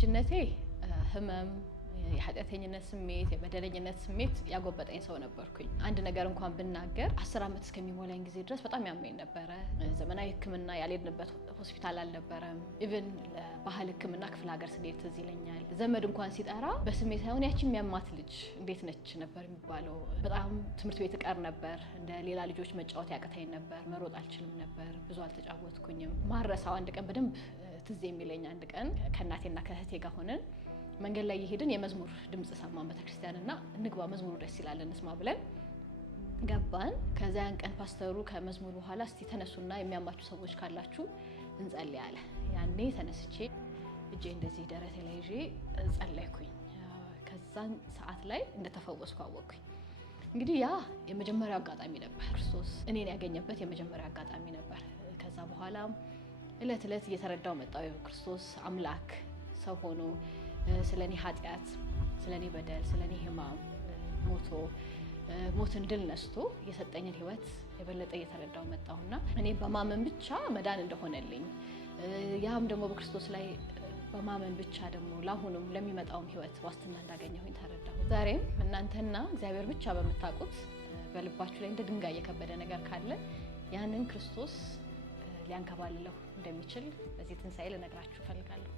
በልጅነቴ ህመም የኃጢአተኝነት ስሜት የበደለኝነት ስሜት ያጎበጠኝ ሰው ነበርኩኝ። አንድ ነገር እንኳን ብናገር 10 ዓመት እስከሚሞላኝ ጊዜ ድረስ በጣም ያመኝ ነበር። ዘመናዊ ህክምና ያልሄድንበት ሆስፒታል አልነበረም። ኢቭን ለባህል ህክምና ክፍለ ሀገር ስንሄድ ትዝ ይለኛል። ዘመድ እንኳን ሲጠራ በስሜ ሳይሆን ያቺ የሚያማት ልጅ እንዴት ነች ነበር የሚባለው። በጣም ትምህርት ቤት እቀር ነበር። እንደ ሌላ ልጆች መጫወት ያቅተኝ ነበር። መሮጥ አልችልም ነበር። ብዙ አልተጫወትኩኝም። ማረሳው አንድ ቀን በደንብ ትዝ የሚለኝ አንድ ቀን ከእናቴና ከእህቴ ጋር ሆነን መንገድ ላይ የሄድን የመዝሙር ድምጽ ሰማን ቤተክርስቲያንና እንግባ መዝሙሩ ደስ ይላል እንስማ ብለን ገባን። ከዛያን ቀን ፓስተሩ ከመዝሙሩ በኋላ እስቲ ተነሱና የሚያማችሁ ሰዎች ካላችሁ እንጸልይ አለ። ያኔ ተነስቼ እጄ እንደዚህ ደረቴ ላይ ይዤ ጸለይኩኝ። ከዛን ሰዓት ላይ እንደተፈወስኩ አወቅኩኝ። እንግዲህ ያ የመጀመሪያው አጋጣሚ ነበር። ክርስቶስ እኔን ያገኘበት የመጀመሪያው አጋጣሚ ነበር። ከዛ በኋላ እለት እለት እየተረዳው መጣው ክርስቶስ አምላክ ሰው ሆኖ ስለኔ ኃጢአት ስለኔ በደል ስለኔ ህማም ሞቶ ሞትን ድል ነስቶ የሰጠኝን ህይወት የበለጠ እየተረዳው መጣውና እኔ በማመን ብቻ መዳን እንደሆነልኝ ያም ደግሞ በክርስቶስ ላይ በማመን ብቻ ደግሞ ለአሁንም ለሚመጣውም ህይወት ዋስትና እንዳገኘሁኝ ተረዳሁ። ዛሬም እናንተና እግዚአብሔር ብቻ በምታውቁት በልባችሁ ላይ እንደ ድንጋይ የከበደ ነገር ካለ ያንን ክርስቶስ ሊያንከባልለው እንደሚችል በዚህ ትንሣኤ ልነግራችሁ እፈልጋለሁ።